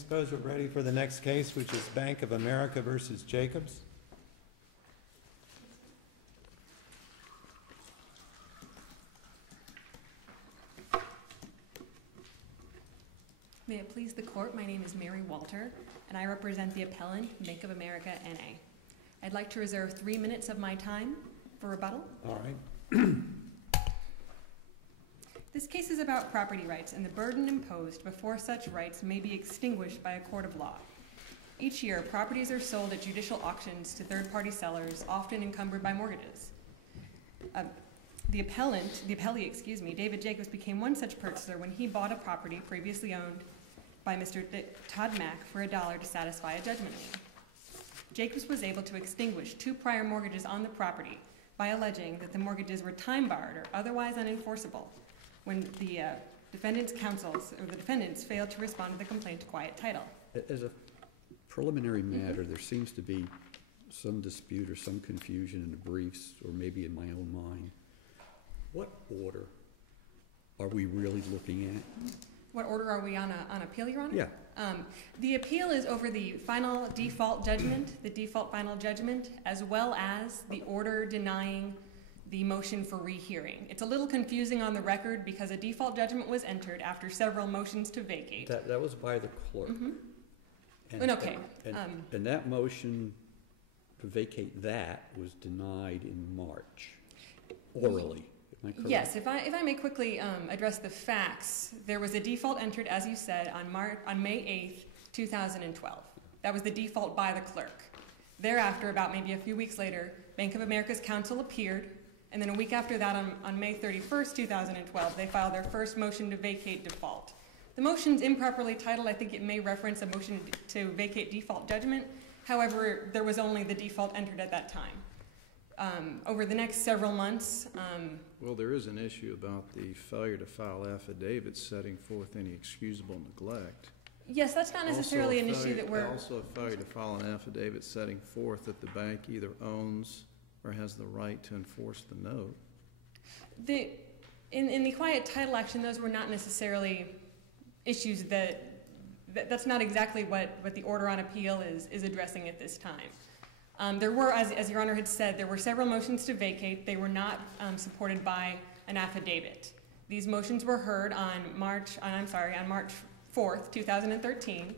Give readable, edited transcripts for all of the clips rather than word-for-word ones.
suppose we're ready for the next case, which is Bank of America versus Jacobs. May it please the court, my name is Mary Walter, and I represent the appellant, Bank of America, N.A. I'd like to reserve 3 minutes of my time for rebuttal. All right. This case is about property rights and the burden imposed before such rights may be extinguished by a court of law. Each year, properties are sold at judicial auctions to third-party sellers, often encumbered by mortgages. The appellee, David Jacobs, became one such purchaser when he bought a property previously owned by Mr. Todd Mack for $1 to satisfy a judgment lien. Jacobs was able to extinguish 2 prior mortgages on the property by alleging that the mortgages were time-barred or otherwise unenforceable when the defendants' counsels or the defendants failed to respond to the complaint to quiet title. As a preliminary matter, there seems to be some dispute or some confusion in the briefs, or maybe in my own mind. What order are we really looking at? What order are we on appeal, Your Honor? Yeah. The appeal is over the final default judgment, the default final judgment, as well as the order denying the motion for rehearing. It's a little confusing on the record because a default judgment was entered after several motions to vacate. That was by the clerk. Mm-hmm. And that motion to vacate that was denied in March, orally. Am I correct? Yes, if I may quickly address the facts, there was a default entered, as you said, on May 8th, 2012. That was the default by the clerk. Thereafter, about maybe a few weeks later, Bank of America's counsel appeared, and then a week after that, on May 31st, 2012, they filed their first motion to vacate default. The motion's improperly titled. I think it may reference a motion to vacate default judgment. However, there was only the default entered at that time. Over the next several months... Well, there is an issue about the failure to file affidavits setting forth any excusable neglect. Yes, that's not necessarily an issue that we're... Also a failure to file an affidavit setting forth that the bank either owns or has the right to enforce the note. In the quiet title action, those were not necessarily issues that's not exactly what the order on appeal is addressing at this time. There were, as Your Honor had said, there were several motions to vacate. They were not supported by an affidavit. These motions were heard on March 4th, 2013,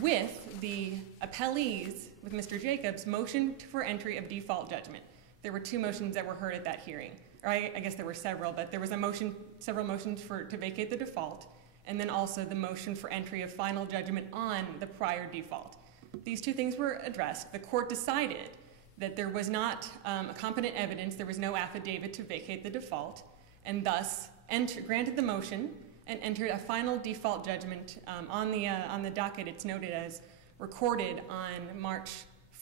with the appellees, with Mr. Jacobs, motion for entry of default judgment. There were 2 motions that were heard at that hearing. Or I guess there were several, but there was several motions to vacate the default, and then also the motion for entry of final judgment on the prior default. These 2 things were addressed. The court decided that there was not competent evidence, there was no affidavit to vacate the default, and thus granted the motion and entered a final default judgment on the docket. It's noted as recorded on March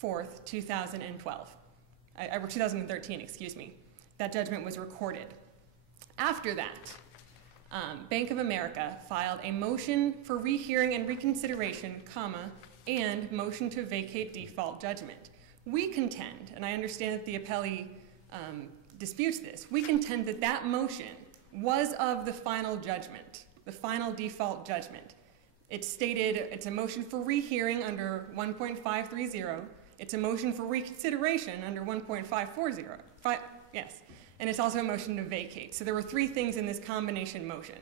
4th, 2013, excuse me. That judgment was recorded. After that, Bank of America filed a motion for rehearing and reconsideration, and motion to vacate default judgment. We contend, and I understand that the appellee disputes this, we contend that that motion was of the final judgment, the final default judgment. It stated it's a motion for rehearing under 1.530. It's a motion for reconsideration under 1.540. Yes, and it's also a motion to vacate. So there were 3 things in this combination motion.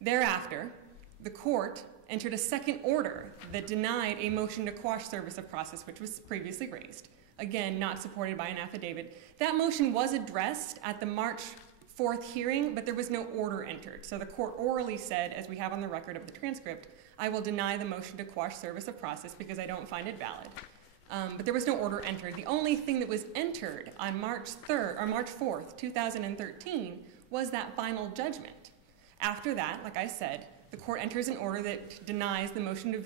Thereafter, the court entered a second order that denied a motion to quash service of process, which was previously raised. Again, not supported by an affidavit. That motion was addressed at the March 4th hearing, but there was no order entered. So the court orally said, as we have on the record of the transcript, I will deny the motion to quash service of process because I don't find it valid. But there was no order entered. The only thing that was entered on March 4th, 2013 was that final judgment. After that, like I said, the court enters an order that denies the motion to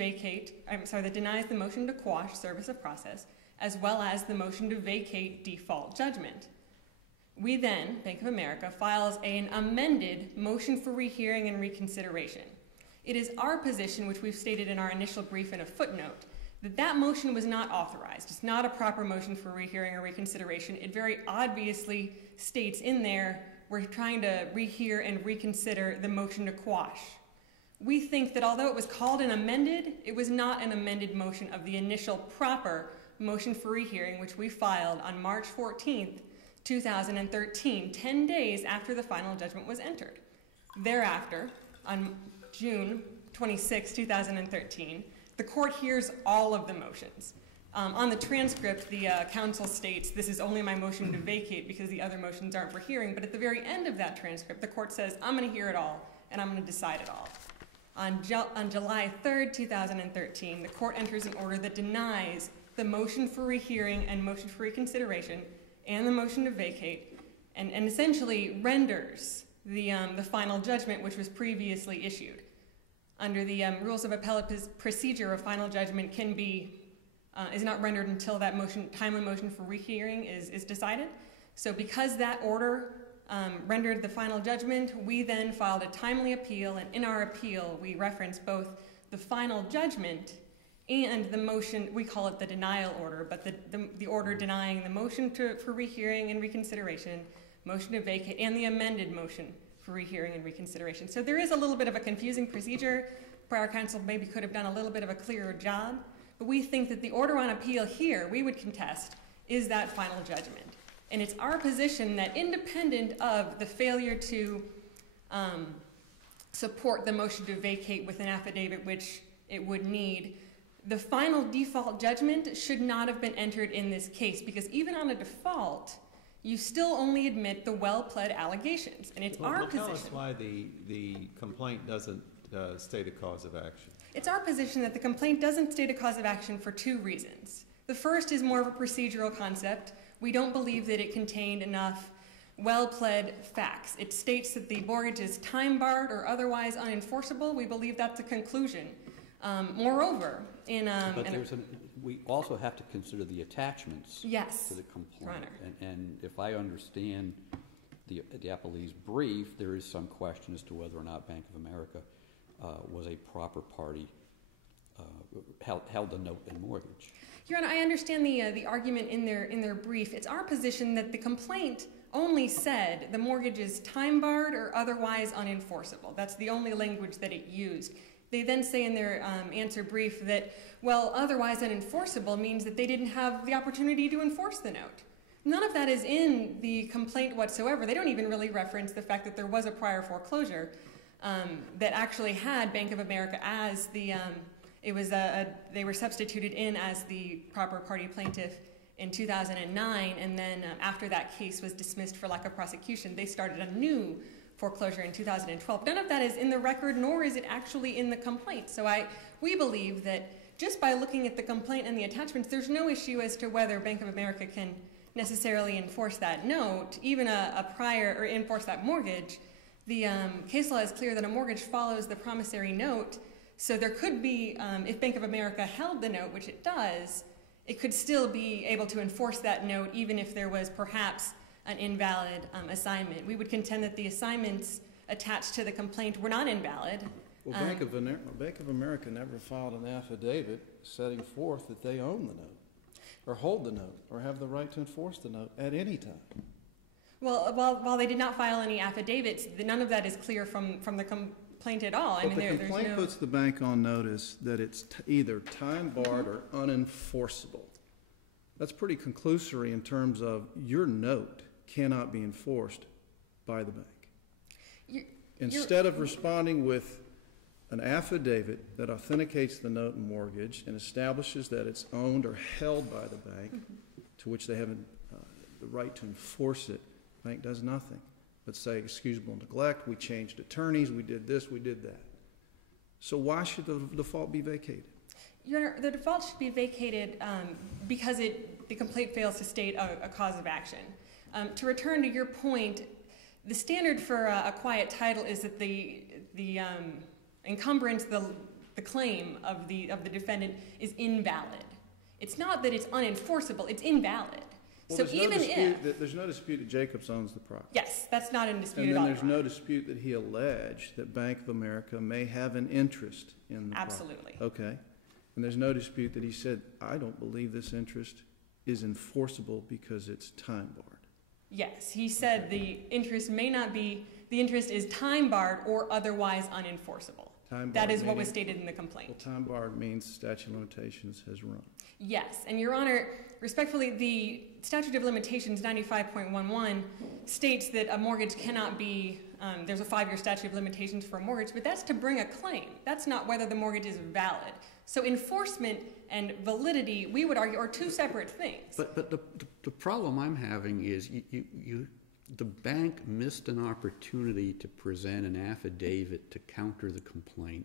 quash service of process, as well as the motion to vacate default judgment. We then, Bank of America, files an amended motion for rehearing and reconsideration. It is our position, which we've stated in our initial brief in a footnote, that that motion was not authorized. It's not a proper motion for rehearing or reconsideration. It very obviously states in there, we're trying to rehear and reconsider the motion to quash. We think that although it was called an amended, it was not an amended motion of the initial proper motion for rehearing, which we filed on March 14th, 2013, 10 days after the final judgment was entered. Thereafter, on June 26, 2013, the court hears all of the motions. On the transcript, the counsel states, "This is only my motion to vacate because the other motions aren't for hearing," but at the very end of that transcript, the court says, "I'm going to hear it all, and I'm going to decide it all." On July 3rd, 2013, the court enters an order that denies the motion for rehearing and motion for reconsideration and the motion to vacate, and essentially renders the final judgment which was previously issued. Under the rules of appellate procedure, a final judgment can be is not rendered until that timely motion for rehearing is decided. So because that order rendered the final judgment, we then filed a timely appeal, and in our appeal, we reference both the final judgment and the motion. We call it the denial order, but the order denying the motion for rehearing and reconsideration, motion to vacate, and the amended motion for rehearing and reconsideration. So there is a little bit of a confusing procedure. Prior counsel maybe could have done a little bit of a clearer job, but we think that the order on appeal here, we would contest, is that final judgment. And it's our position that independent of the failure to support the motion to vacate with an affidavit, which it would need, the final default judgment should not have been entered in this case, because even on a default, you still only admit the well-pled allegations. And it's our position. Tell us why the complaint doesn't state a cause of action. It's our position that the complaint doesn't state a cause of action for two reasons. The first is more of a procedural concept. We don't believe that it contained enough well-pled facts. It states that the mortgage is time-barred or otherwise unenforceable. We believe that's a conclusion. Moreover, we also have to consider the attachments yes, to the complaint. Your Honor. And if I understand the appellee's brief, there is some question as to whether or not Bank of America was a proper party, held the note and mortgage. Your Honor, I understand the argument in their brief. It's our position that the complaint only said the mortgage is time-barred or otherwise unenforceable. That's the only language that it used. They then say in their answer brief that, well, otherwise unenforceable means that they didn't have the opportunity to enforce the note. None of that is in the complaint whatsoever. They don't even really reference the fact that there was a prior foreclosure that actually had Bank of America as the, they were substituted in as the proper party plaintiff in 2009, and then after that case was dismissed for lack of prosecution, they started a new foreclosure in 2012. None of that is in the record, nor is it actually in the complaint. So we believe that just by looking at the complaint and the attachments, there's no issue as to whether Bank of America can necessarily enforce that note, even a prior, or enforce that mortgage. The case law is clear that a mortgage follows the promissory note, so there could be, if Bank of America held the note, which it does, it could still be able to enforce that note even if there was perhaps an invalid assignment. We would contend that the assignments attached to the complaint were not invalid. Well, Bank of America never filed an affidavit setting forth that they own the note, or hold the note, or have the right to enforce the note at any time. Well, while they did not file any affidavits, none of that is clear from the complaint at all. But the complaint puts the bank on notice that it's either time-barred or unenforceable. That's pretty conclusory in terms of your note cannot be enforced by the bank. Instead of responding with an affidavit that authenticates the note and mortgage and establishes that it's owned or held by the bank, to which they have the right to enforce it, the bank does nothing but say excusable neglect, we changed attorneys, we did this, we did that. So why should the default be vacated? Your Honor, the default should be vacated because the complaint fails to state a cause of action. To return to your point, the standard for a quiet title is that the encumbrance, the claim of the defendant is invalid. It's not that it's unenforceable; it's invalid. Well, so there's no dispute that Jacobs owns the property. Yes, that's not in dispute and at all. And then there's no dispute that he alleged that Bank of America may have an interest in the Absolutely. property. Okay. And there's no dispute that he said, I don't believe this interest is enforceable because it's time-barred. Yes, he said the interest may not be, the interest is time-barred or otherwise unenforceable. Time That barred is what was meaning- stated in the Well, complaint. time barred means statute of limitations has run. Yes, and Your Honor, respectfully, the statute of limitations 95.11 states that a mortgage cannot be, there's a 5-year statute of limitations for a mortgage, but that's to bring a claim. That's not whether the mortgage is valid. So enforcement and validity, we would argue, are two separate things. But the problem I'm having is the bank missed an opportunity to present an affidavit to counter the complaint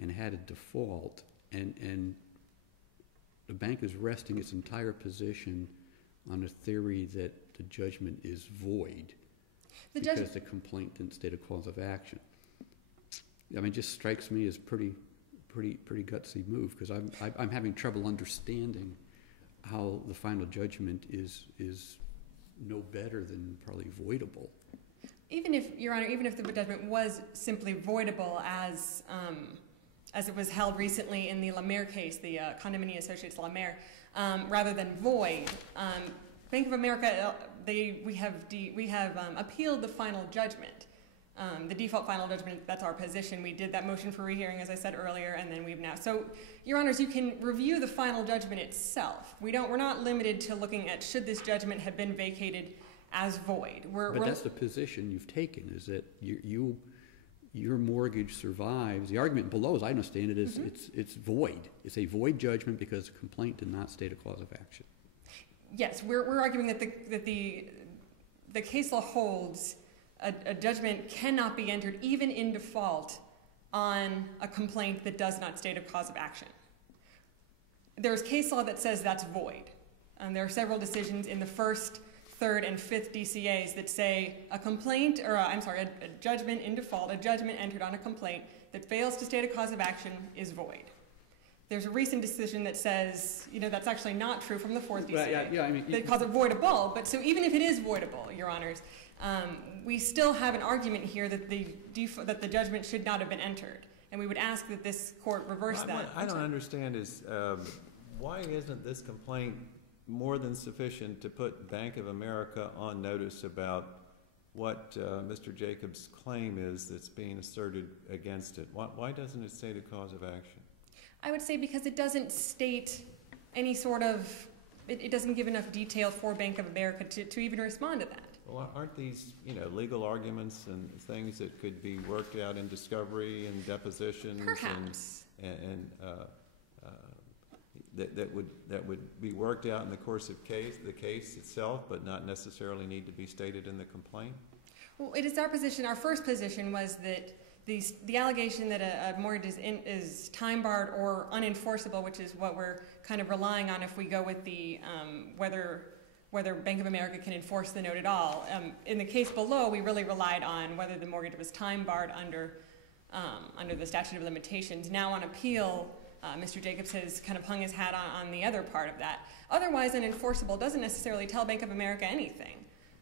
and had a default, and the bank is resting its entire position on a theory that the judgment is void because the complaint didn't state a cause of action. I mean, it just strikes me as pretty gutsy move, because I'm having trouble understanding how the final judgment is no better than probably voidable. Even if, Your Honor, even if the judgment was simply voidable as it was held recently in the Lemaire case, the Condominium Associates Lemaire, rather than void, Bank of America, we have appealed the final judgment. The default final judgment, that's our position. We did that motion for rehearing, as I said earlier, and then we've now. So, Your Honors, you can review the final judgment itself. We're not limited to looking at should this judgment have been vacated as void. But that's the position you've taken, is that your mortgage survives. The argument below, as I understand it, is it's void. It's a void judgment because the complaint did not state a cause of action. Yes, we're arguing that the case law holds a judgment cannot be entered even in default on a complaint that does not state a cause of action. There's case law that says that's void. There are several decisions in the first, third, and fifth DCAs that say a complaint, or a judgment in default, a judgment entered on a complaint that fails to state a cause of action is void. There's a recent decision that says, that's actually not true from the fourth DCA. They calls it voidable, but so even if it is voidable, Your Honors, we still have an argument here that the judgment should not have been entered, and we would ask that this court reverse that. What I don't understand is why isn't this complaint more than sufficient to put Bank of America on notice about what Mr. Jacobs' claim is that's being asserted against it? Why doesn't it state a cause of action? I would say because it doesn't state any sort of, it doesn't give enough detail for Bank of America to even respond to that. Well, aren't these, legal arguments and things that could be worked out in discovery and depositions? Perhaps. And that would be worked out in the course of the case itself, but not necessarily need to be stated in the complaint? Well, it is our position. Our first position was that the allegation that a mortgage is time-barred or unenforceable, which is what we're kind of relying on if we go with the whether Bank of America can enforce the note at all. In the case below, we really relied on whether the mortgage was time-barred under the statute of limitations. Now on appeal, Mr. Jacobs has kind of hung his hat on the other part of that. Otherwise, unenforceable doesn't necessarily tell Bank of America anything.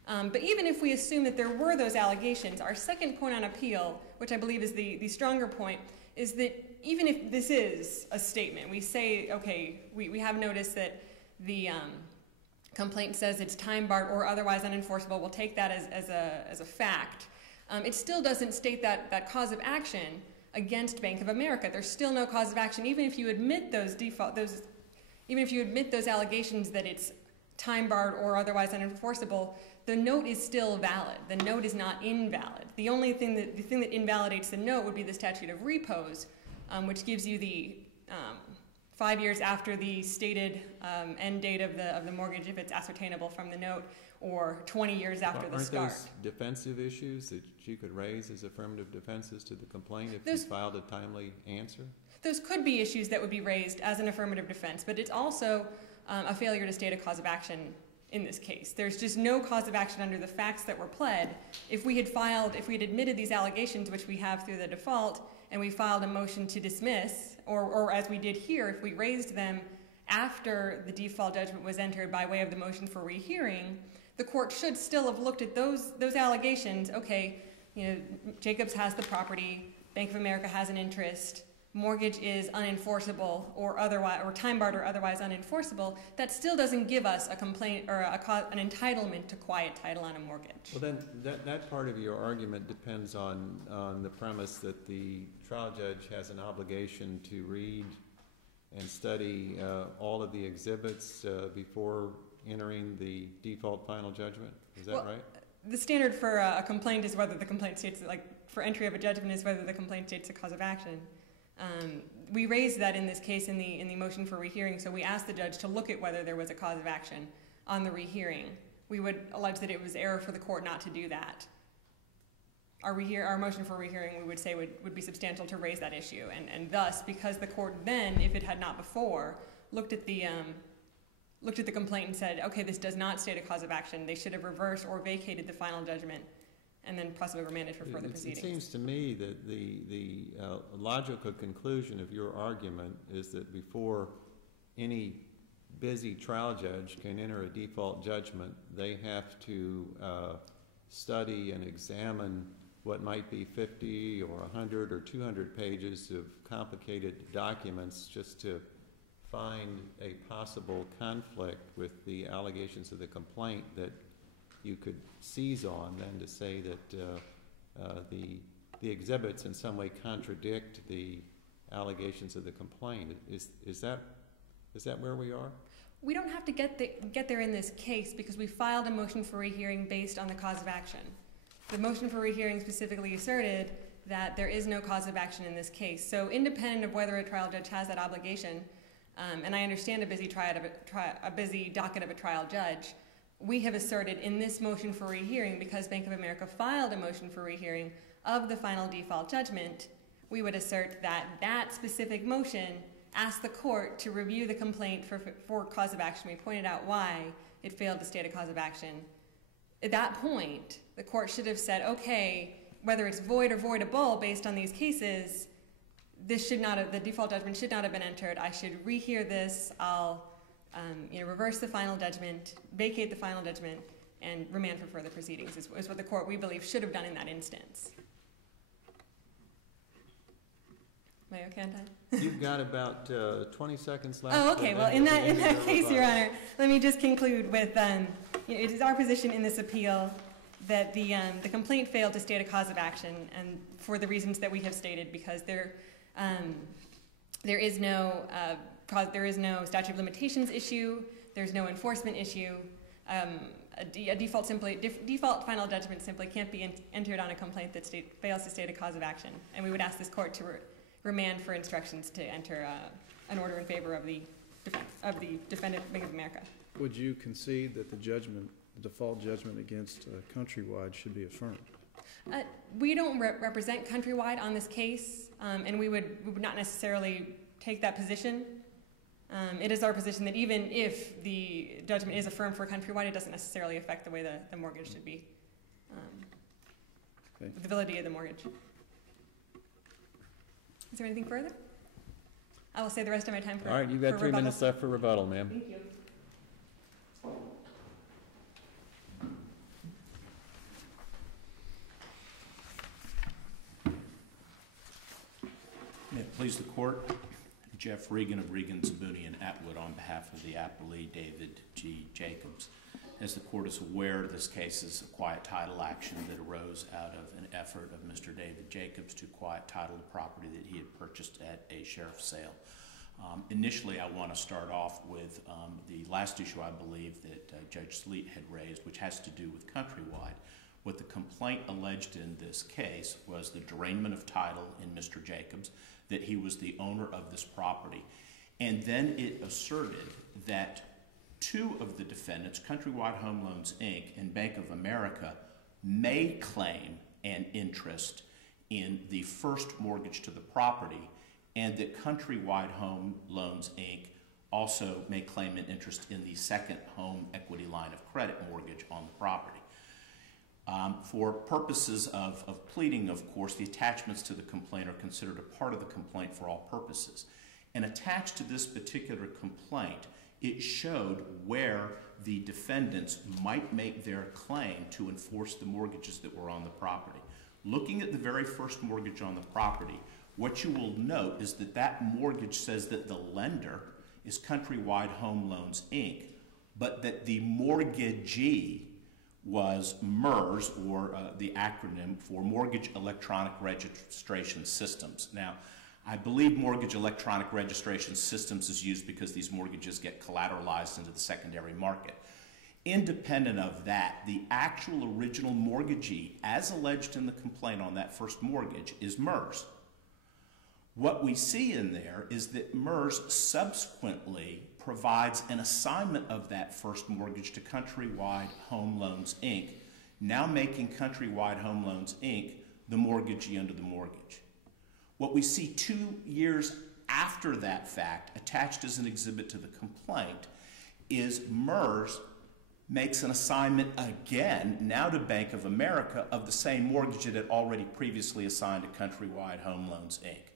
But even if we assume that there were those allegations, our second point on appeal, which I believe is the stronger point, is that even if this is a statement, we say, okay, we have noticed that the complaint says it's time-barred or otherwise unenforceable, we'll take that as a fact. It still doesn't state that cause of action against Bank of America. There's still no cause of action, even if you admit even if you admit those allegations that it's time-barred or otherwise unenforceable. The note is still valid. The note is not invalid. The thing that invalidates the note would be the statute of repose, which gives you the 5 years after the stated end date of the mortgage, if it's ascertainable from the note, or 20 years after the start. Aren't those defensive issues that you could raise as affirmative defenses to the complaint if you filed a timely answer? Those could be issues that would be raised as an affirmative defense, but it's also a failure to state a cause of action in this case. There's just no cause of action under the facts that were pled. If we had admitted these allegations, which we have through the default, and we filed a motion to dismiss, or as we did here, if we raised them after the default judgment was entered by way of the motion for rehearing, the court should still have looked at those allegations. Okay, Jacobs has the property, Bank of America has an interest. mortgage is unenforceable or otherwise, or time barred or otherwise unenforceable, that still doesn't give us a complaint or an entitlement to quiet title on a mortgage. Well, then, that part of your argument depends on the premise that the trial judge has an obligation to read and study all of the exhibits before entering the default final judgment. Is that right? The standard for a complaint is whether the complaint states, like for entry of a judgment, is whether the complaint states a cause of action. We raised that in this case in the motion for rehearing, so we asked the judge to look at whether there was a cause of action on the rehearing. We would allege that it was error for the court not to do that. Our motion for rehearing, we would say, would be substantial to raise that issue, and thus, because the court then, if it had not before, looked at the complaint and said, okay, this does not state a cause of action, they should have reversed or vacated the final judgment and then possibly remanded for further proceedings. It seems to me that the logical conclusion of your argument is that before any busy trial judge can enter a default judgment, they have to study and examine what might be 50 or 100 or 200 pages of complicated documents just to find a possible conflict with the allegations of the complaint that you could seize on, then to say that the exhibits in some way contradict the allegations of the complaint. Is that where we are? We don't have to get there in this case because we filed a motion for rehearing based on the cause of action. The motion for rehearing specifically asserted that there is no cause of action in this case. So independent of whether a trial judge has that obligation, and I understand a busy docket of a trial judge, we have asserted in this motion for rehearing, because Bank of America filed a motion for rehearing of the final default judgment, we would assert that that specific motion asked the court to review the complaint for cause of action. We pointed out why it failed to state a cause of action. At that point, the court should have said, okay, whether it's void or voidable based on these cases, the default judgment should not have been entered. I should rehear this. I'll reverse the final judgment, vacate the final judgment, and remand for further proceedings is what the court, we believe, should have done in that instance. Am I okay on time? You've got about 20 seconds left. Oh, okay. Well, in that case, Your Honor, let me just conclude with it is our position in this appeal that the complaint failed to state a cause of action, and for the reasons that we have stated, because there is no statute of limitations issue, there's no enforcement issue. A default final judgment simply can't be entered on a complaint that fails to state a cause of action, and we would ask this court to remand for instructions to enter an order in favor of the defendant, Bank of America. Would you concede that the default judgment against Countrywide should be affirmed? We don't represent Countrywide on this case, and we would not necessarily take that position. It is our position that even if the judgment is affirmed for Countrywide, it doesn't necessarily affect the way the mortgage should be, Okay. the validity of the mortgage. Is there anything further? I will save the rest of my time for All right, you've got 3 minutes left for rebuttal, ma'am. Thank you. May it please the court, Jeff Regan of Regan, Zabuni, and Atwood on behalf of the appellee David G. Jacobs. As the court is aware, this case is a quiet title action that arose out of an effort of Mr. David Jacobs to quiet title the property that he had purchased at a sheriff's sale. Initially, I want to start off with the last issue I believe that Judge Sleet had raised, which has to do with Countrywide. What the complaint alleged in this case was the derangement of title in Mr. Jacobs, that he was the owner of this property. And then it asserted that two of the defendants, Countrywide Home Loans, Inc. and Bank of America, may claim an interest in the first mortgage to the property, and that Countrywide Home Loans, Inc. also may claim an interest in the second home equity line of credit mortgage on the property. For purposes of pleading, of course, the attachments to the complaint are considered a part of the complaint for all purposes. And attached to this particular complaint, it showed where the defendants might make their claim to enforce the mortgages that were on the property. Looking at the very first mortgage on the property what you will note is that that mortgage says that the lender is Countrywide Home Loans, Inc., but that the mortgagee was MERS, or the acronym for Mortgage Electronic Registration Systems. Now, I believe Mortgage Electronic Registration Systems is used because these mortgages get collateralized into the secondary market. Independent of that, the actual original mortgagee, as alleged in the complaint on that first mortgage, is MERS. What we see in there is that MERS subsequently provides an assignment of that first mortgage to Countrywide Home Loans, Inc., now making Countrywide Home Loans, Inc. the mortgagee under the mortgage. What we see 2 years after that fact, attached as an exhibit to the complaint, is MERS makes an assignment again, now to Bank of America, of the same mortgage it had already previously assigned to Countrywide Home Loans, Inc.,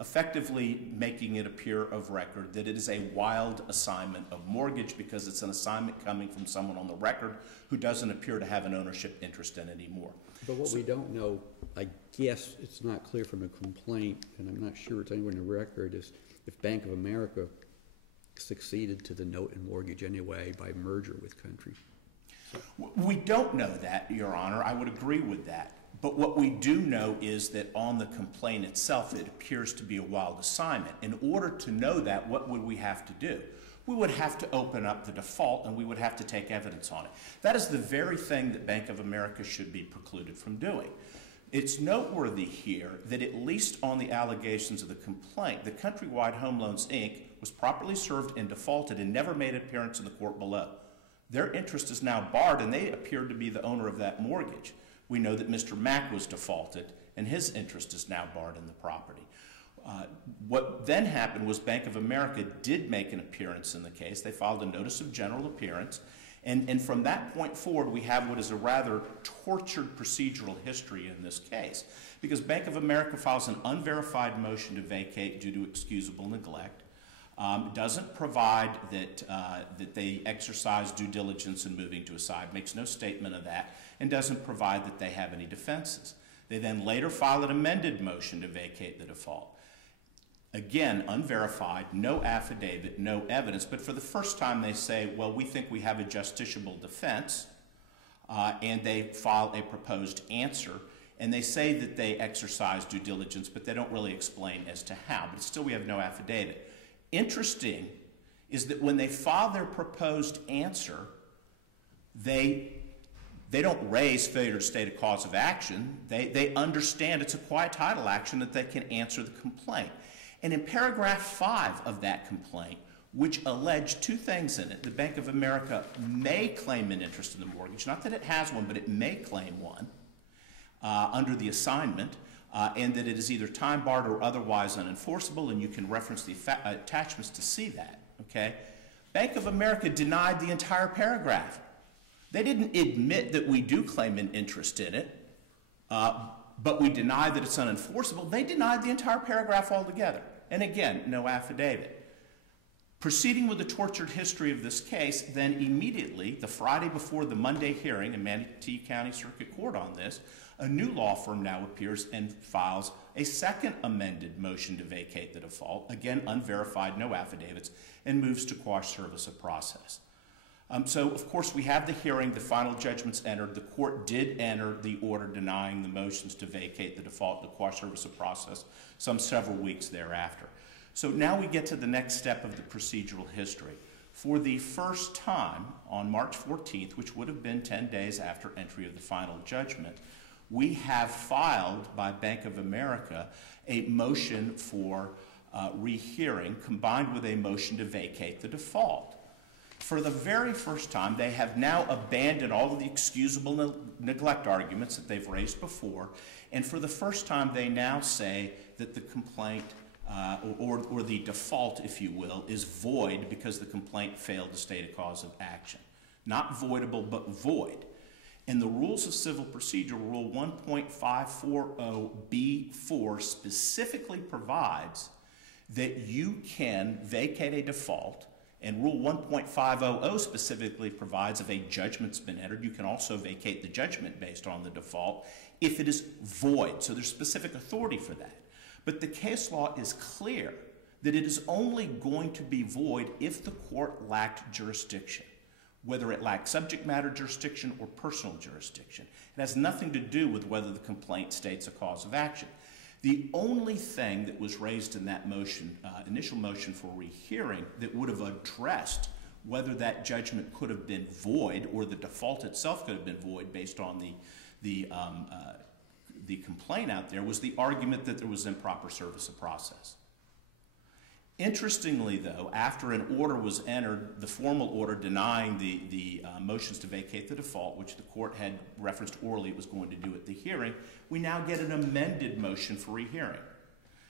effectively making it appear of record that it is a wild assignment of mortgage because it's an assignment coming from someone on the record who doesn't appear to have an ownership interest in it anymore. But what we don't know, I guess it's not clear from the complaint, and I'm not sure it's anywhere in the record, is if Bank of America succeeded to the note and mortgage anyway by merger with Country. We don't know that, Your Honor. I would agree with that. But what we do know is that on the complaint itself, it appears to be a wild assignment. In order to know that, what would we have to do? We would have to open up the default and we would have to take evidence on it. That is the very thing that Bank of America should be precluded from doing. It's noteworthy here that at least on the allegations of the complaint, the Countrywide Home Loans, Inc. was properly served and defaulted and never made an appearance in the court below. Their interest is now barred and they appear to be the owner of that mortgage. We know that Mr. Mack was defaulted and his interest is now barred in the property. What then happened was Bank of America did make an appearance in the case. They filed a notice of general appearance. And from that point forward, we have what is a rather tortured procedural history in this case. Because Bank of America files an unverified motion to vacate due to excusable neglect, doesn't provide that they exercise due diligence in moving to a side, makes no statement of that, and doesn't provide that they have any defenses. They then later file an amended motion to vacate the default. Again, unverified, no affidavit, no evidence, but for the first time they say, well, we think we have a justiciable defense, and they file a proposed answer, and they say that they exercise due diligence, but they don't really explain as to how, but still we have no affidavit. Interesting is that when they file their proposed answer, they don't raise failure to state a cause of action. They understand it's a quiet title action that they can answer the complaint. And in paragraph 5 of that complaint, which alleged two things in it, the Bank of America may claim an interest in the mortgage, not that it has one, but it may claim one under the assignment, and that it is either time barred or otherwise unenforceable, and you can reference the attachments to see that, okay? Bank of America denied the entire paragraph. They didn't admit that we do claim an interest in it, but we deny that it's unenforceable. They denied the entire paragraph altogether. And again, no affidavit. Proceeding with the tortured history of this case, then immediately, the Friday before the Monday hearing in Manatee County Circuit Court on this, a new law firm now appears and files a second amended motion to vacate the default, again unverified, no affidavits, and moves to quash service of process. So, of course, we have the hearing, the final judgment's entered. The court did enter the order denying the motions to vacate the default, the quash service of process, several weeks thereafter. So now we get to the next step of the procedural history. For the first time, on March 14th, which would have been 10 days after entry of the final judgment, we have filed by Bank of America a motion for rehearing combined with a motion to vacate the default. For the very first time, they have now abandoned all of the excusable neglect arguments that they've raised before, and for the first time, they now say that the complaint, or the default, if you will, is void because the complaint failed to state a cause of action. Not voidable, but void. And the Rules of Civil Procedure, Rule 1.540B4, specifically provides that you can vacate a default. And Rule 1.500 specifically provides if a judgment's been entered, you can also vacate the judgment based on the default if it is void. So there's specific authority for that. But the case law is clear that it is only going to be void if the court lacked jurisdiction, whether it lacked subject matter jurisdiction or personal jurisdiction. It has nothing to do with whether the complaint states a cause of action. The only thing that was raised in that motion, initial motion for rehearing, that would have addressed whether that judgment could have been void or the default itself could have been void based on the complaint out there, was the argument that there was improper service of process. Interestingly, though, after an order was entered, the formal order denying the motions to vacate the default, which the court had referenced orally it was going to do at the hearing, we now get an amended motion for rehearing.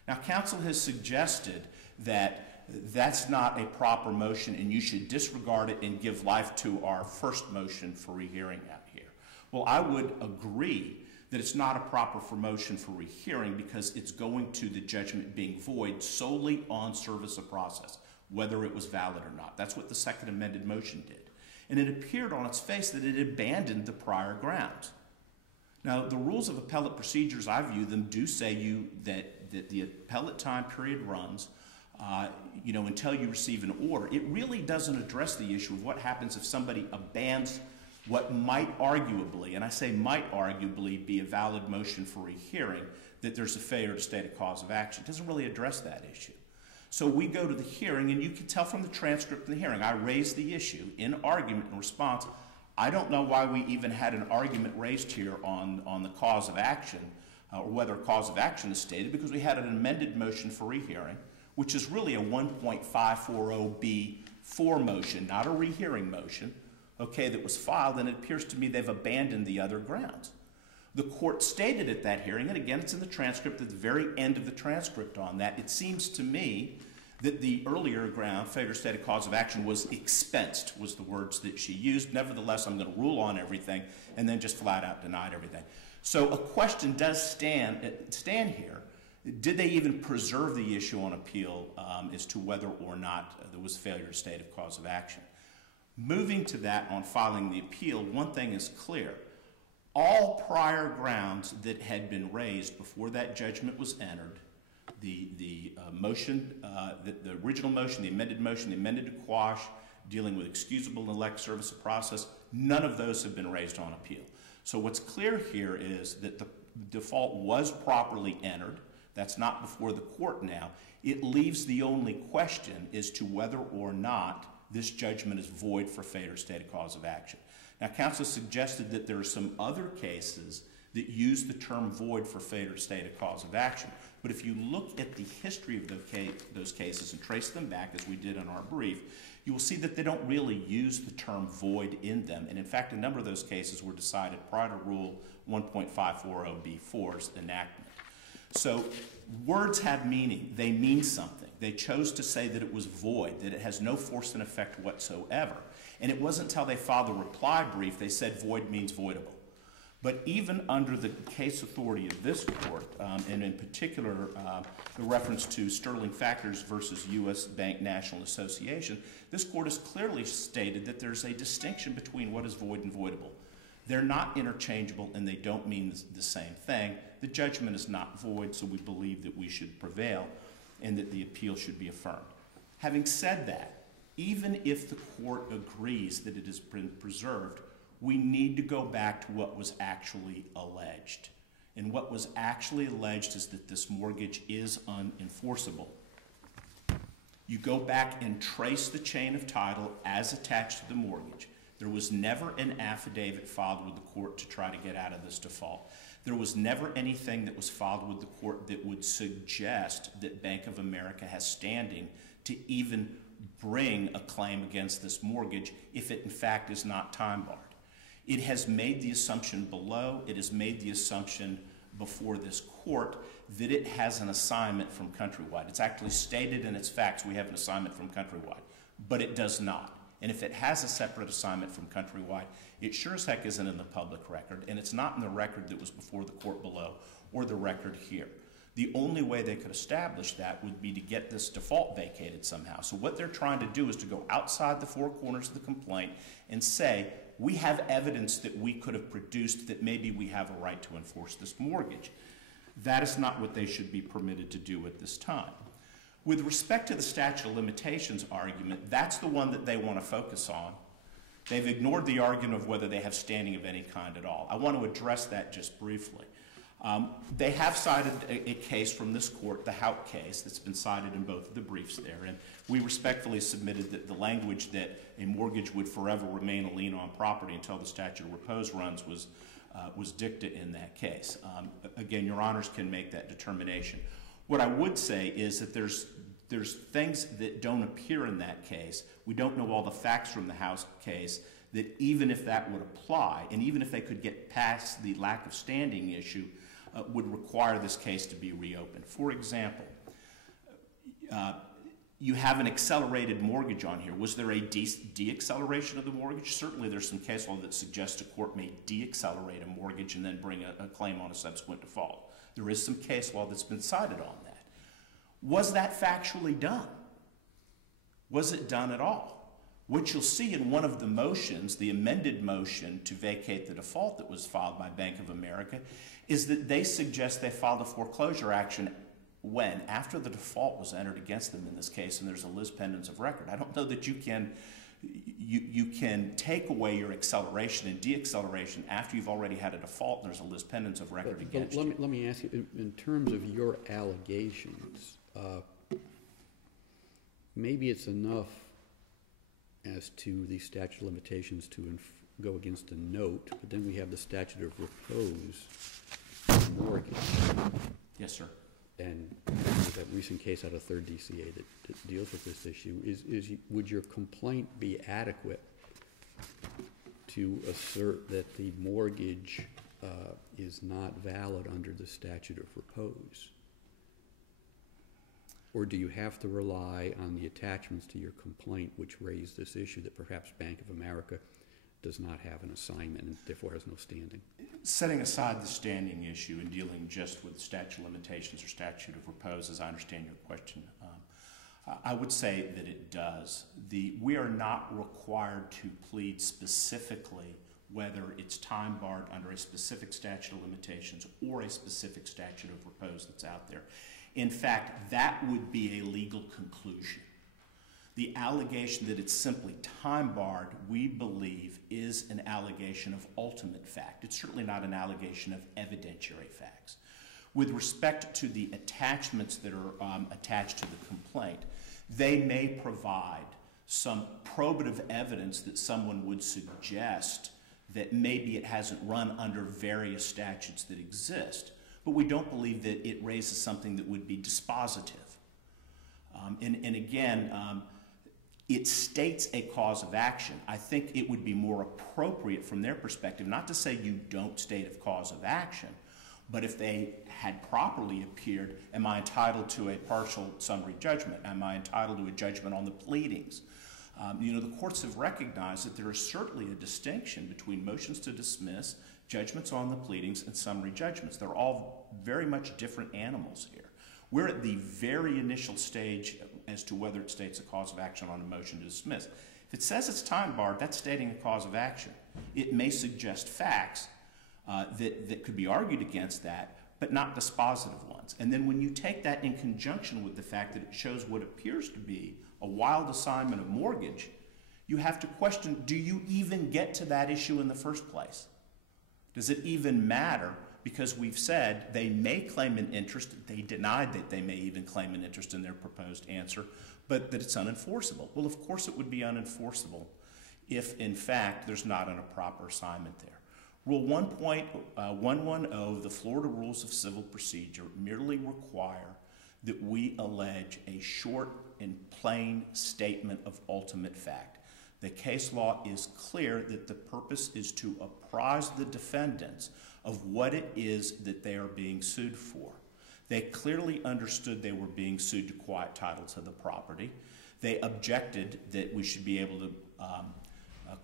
Now, counsel has suggested that that's not a proper motion and you should disregard it and give life to our first motion for rehearing out here. Well, I would agree that it's not a proper motion for rehearing because it's going to the judgment being void solely on service of process, whether it was valid or not. That's what the second amended motion did. And it appeared on its face that it abandoned the prior grounds. Now, the rules of appellate procedures, I view them, do say that the appellate time period runs until you receive an order. It really doesn't address the issue of what happens if somebody abandons what might arguably, and I say might arguably, be a valid motion for rehearing, that there's a failure to state a cause of action. It doesn't really address that issue. So we go to the hearing, and you can tell from the transcript of the hearing, I raised the issue in argument and response. I don't know why we even had an argument raised here on the cause of action, or whether a cause of action is stated, because we had an amended motion for rehearing, which is really a 1.540B4 motion, not a rehearing motion, that was filed, and it appears to me they've abandoned the other grounds. The court stated at that hearing, and again, it's in the transcript, at the very end of the transcript on that, it seems to me that the earlier ground, failure to state a cause of action, was expensed, was the words that she used. Nevertheless, I'm going to rule on everything, and then just flat out denied everything. So a question does stand here. Did they even preserve the issue on appeal as to whether or not there was failure to state a cause of action? Moving to that on filing the appeal, one thing is clear. All prior grounds that had been raised before that judgment was entered, the motion, the original motion, the amended to quash, dealing with excusable neglect, service of process, none of those have been raised on appeal. So what's clear here is that the default was properly entered. That's not before the court now. It leaves the only question as to whether or not this judgment is void for failure to state a cause of action. Now, counsel suggested that there are some other cases that use the term void for failure to state a cause of action. But if you look at the history of those cases and trace them back, as we did in our brief, you will see that they don't really use the term void in them. And in fact, a number of those cases were decided prior to Rule 1.540B4's enactment. So words have meaning. They mean something. They chose to say that it was void, that it has no force and effect whatsoever. And it wasn't until they filed the reply brief they said void means voidable. But even under the case authority of this court, and in particular the reference to Sterling Factors versus U.S. Bank National Association, this court has clearly stated that there's a distinction between what is void and voidable. They're not interchangeable and they don't mean the same thing. The judgment is not void, so we believe that we should prevail and that the appeal should be affirmed. Having said that, even if the court agrees that it has been preserved, we need to go back to what was actually alleged. And what was actually alleged is that this mortgage is unenforceable. You go back and trace the chain of title as attached to the mortgage. There was never an affidavit filed with the court to try to get out of this default. There was never anything that was filed with the court that would suggest that Bank of America has standing to even bring a claim against this mortgage if it in fact is not time barred. It has made the assumption below, it has made the assumption before this court that it has an assignment from Countrywide. It's actually stated in its facts we have an assignment from Countrywide, but it does not. And if it has a separate assignment from Countrywide, it sure as heck isn't in the public record, and it's not in the record that was before the court below or the record here. The only way they could establish that would be to get this default vacated somehow. So what they're trying to do is to go outside the four corners of the complaint and say, we have evidence that we could have produced that maybe we have a right to enforce this mortgage. That is not what they should be permitted to do at this time. With respect to the statute of limitations argument, that's the one that they want to focus on. They've ignored the argument of whether they have standing of any kind at all. I want to address that just briefly. They have cited a case from this court, the Hout case, that's been cited in both of the briefs there, and we respectfully submitted that the language that a mortgage would forever remain a lien on property until the statute of repose runs was dicta in that case. Again, your honors can make that determination. What I would say is that there's things that don't appear in that case. We don't know all the facts from the House case, that even if that would apply, and even if they could get past the lack of standing issue, would require this case to be reopened. For example, you have an accelerated mortgage on here. Was there a de-acceleration of the mortgage? Certainly there's some case law that suggests a court may de-accelerate a mortgage and then bring a claim on a subsequent default. There is some case law that's been cited on that. Was that factually done? Was it done at all? What you'll see in one of the motions, the amended motion to vacate the default that was filed by Bank of America, is that they suggest they filed a foreclosure action when? After the default was entered against them in this case, and there's a lis pendens of record. I don't know that you can take away your acceleration and de-acceleration after you've already had a default and there's a lis pendens of record against you. Let me ask you, in terms of your allegations, maybe it's enough as to the statute of limitations to go against a note, but then we have the statute of repose mortgage. Yes, sir. And there's that recent case out of 3rd DCA that deals with this issue. Would your complaint be adequate to assert that the mortgage is not valid under the statute of repose? Or do you have to rely on the attachments to your complaint which raise this issue that perhaps Bank of America does not have an assignment and therefore has no standing? Setting aside the standing issue and dealing just with statute of limitations or statute of repose, as I understand your question, I would say that it does. We are not required to plead specifically whether it's time barred under a specific statute of limitations or a specific statute of repose that's out there. In fact, that would be a legal conclusion. The allegation that it's simply time barred, we believe, is an allegation of ultimate fact. It's certainly not an allegation of evidentiary facts. With respect to the attachments that are attached to the complaint, they may provide some probative evidence that someone would suggest that maybe it hasn't run under various statutes that exist. But we don't believe that it raises something that would be dispositive. And again, it states a cause of action. I think it would be more appropriate from their perspective not to say you don't state a cause of action, but if they had properly appeared, am I entitled to a partial summary judgment? Am I entitled to a judgment on the pleadings? The courts have recognized that there is certainly a distinction between motions to dismiss, judgments on the pleadings, and summary judgments. They're all very much different animals here. We're at the very initial stage as to whether it states a cause of action on a motion to dismiss. If it says it's time barred, that's stating a cause of action. It may suggest facts that could be argued against that, but not dispositive ones. And then when you take that in conjunction with the fact that it shows what appears to be a wild assignment of mortgage, you have to question, do you even get to that issue in the first place? Does it even matter? Because we've said they may claim an interest. They denied that they may even claim an interest in their proposed answer, but that it's unenforceable. Well, of course it would be unenforceable if, in fact, there's not a proper assignment there. Rule 1.110 of the Florida Rules of Civil Procedure merely require that we allege a short and plain statement of ultimate fact. The case law is clear that the purpose is to apprise the defendants of what it is that they are being sued for. They clearly understood they were being sued to quiet title to the property. They objected that we should be able to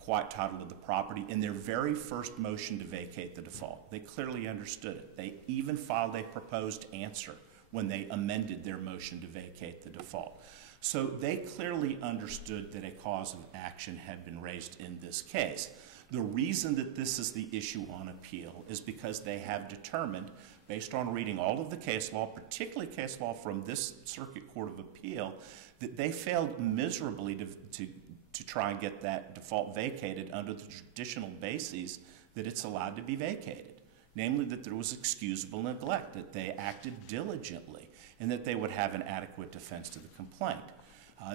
quiet title to the property in their very first motion to vacate the default. They clearly understood it. They even filed a proposed answer when they amended their motion to vacate the default. So they clearly understood that a cause of action had been raised in this case. The reason that this is the issue on appeal is because they have determined, based on reading all of the case law, particularly case law from this Circuit Court of Appeal, that they failed miserably to try and get that default vacated under the traditional bases that it's allowed to be vacated. Namely, that there was excusable neglect, that they acted diligently, and that they would have an adequate defense to the complaint.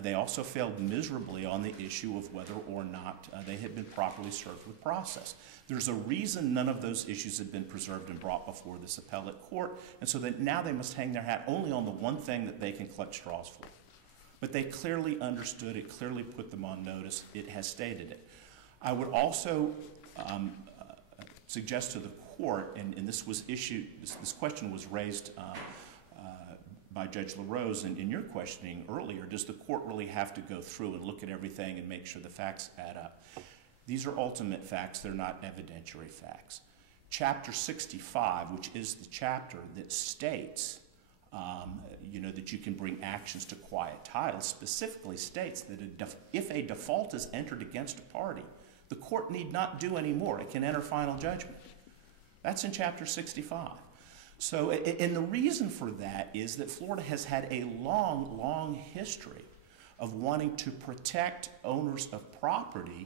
They also failed miserably on the issue of whether or not they had been properly served with process. There's a reason none of those issues had been preserved and brought before this appellate court, and so that now they must hang their hat only on the one thing that they can clutch straws for. But they clearly understood it, clearly put them on notice. It has stated it. I would also suggest to the court, and this was issued, this question was raised by Judge LaRose in your questioning earlier, does the court really have to go through and look at everything and make sure the facts add up? These are ultimate facts, they're not evidentiary facts. Chapter 65, which is the chapter that states that you can bring actions to quiet title, specifically states that if a default is entered against a party, the court need not do any more. It can enter final judgment. That's in Chapter 65. So, and the reason for that is that Florida has had a long, long history of wanting to protect owners of property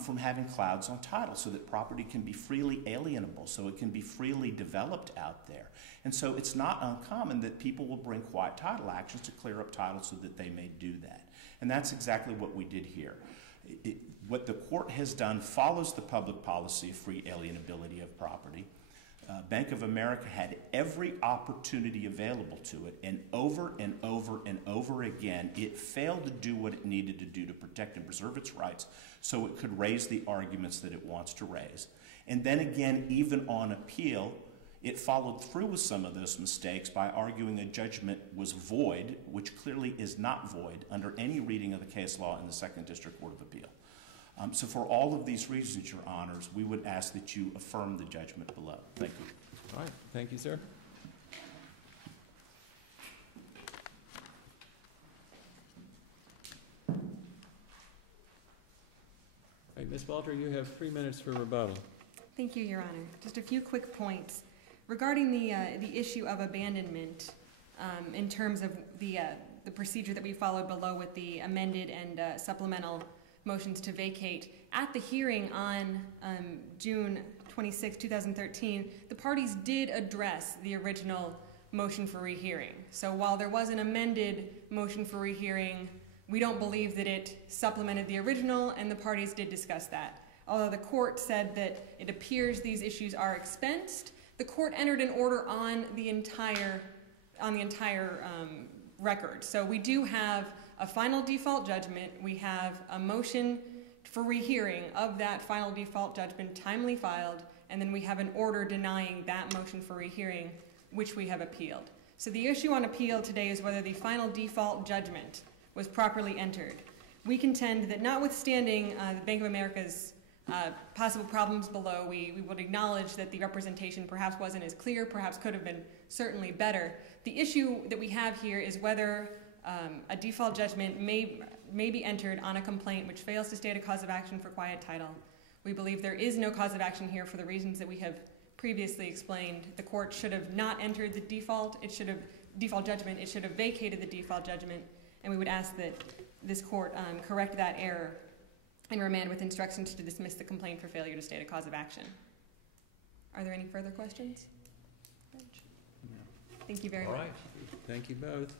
from having clouds on title so that property can be freely alienable, so it can be freely developed out there. And so it's not uncommon that people will bring quiet title actions to clear up title so that they may do that. And that's exactly what we did here. What the court has done follows the public policy of free alienability of property. Bank of America had every opportunity available to it, and over and over and over again, it failed to do what it needed to do to protect and preserve its rights so it could raise the arguments that it wants to raise. And then again, even on appeal, it followed through with some of those mistakes by arguing a judgment was void, which clearly is not void under any reading of the case law in the Second District Court of Appeal. So for all of these reasons, Your Honors, we would ask that you affirm the judgment below. Thank you. All right, thank you, sir. All right, Ms. Walter, you have 3 minutes for rebuttal. Thank you, Your Honor. Just a few quick points. Regarding the issue of abandonment, in terms of the procedure that we followed below with the amended and supplemental motions to vacate, at the hearing on June 26, 2013, the parties did address the original motion for rehearing. So while there was an amended motion for rehearing, we don't believe that it supplemented the original, and the parties did discuss that. Although the court said that it appears these issues are expensed, the court entered an order on the entire record. So we do have a final default judgment. We have a motion for rehearing of that final default judgment timely filed, and then we have an order denying that motion for rehearing, which we have appealed. So the issue on appeal today is whether the final default judgment was properly entered. We contend that notwithstanding the Bank of America's possible problems below, we would acknowledge that the representation perhaps wasn't as clear, perhaps could have been certainly better. The issue that we have here is whether a default judgment may be entered on a complaint which fails to state a cause of action for quiet title. We believe there is no cause of action here for the reasons that we have previously explained. The court should have not entered the default judgment. It should have vacated the default judgment, and we would ask that this court correct that error and remand with instructions to dismiss the complaint for failure to state a cause of action. Are there any further questions? Thank you very much. All right, thank you both.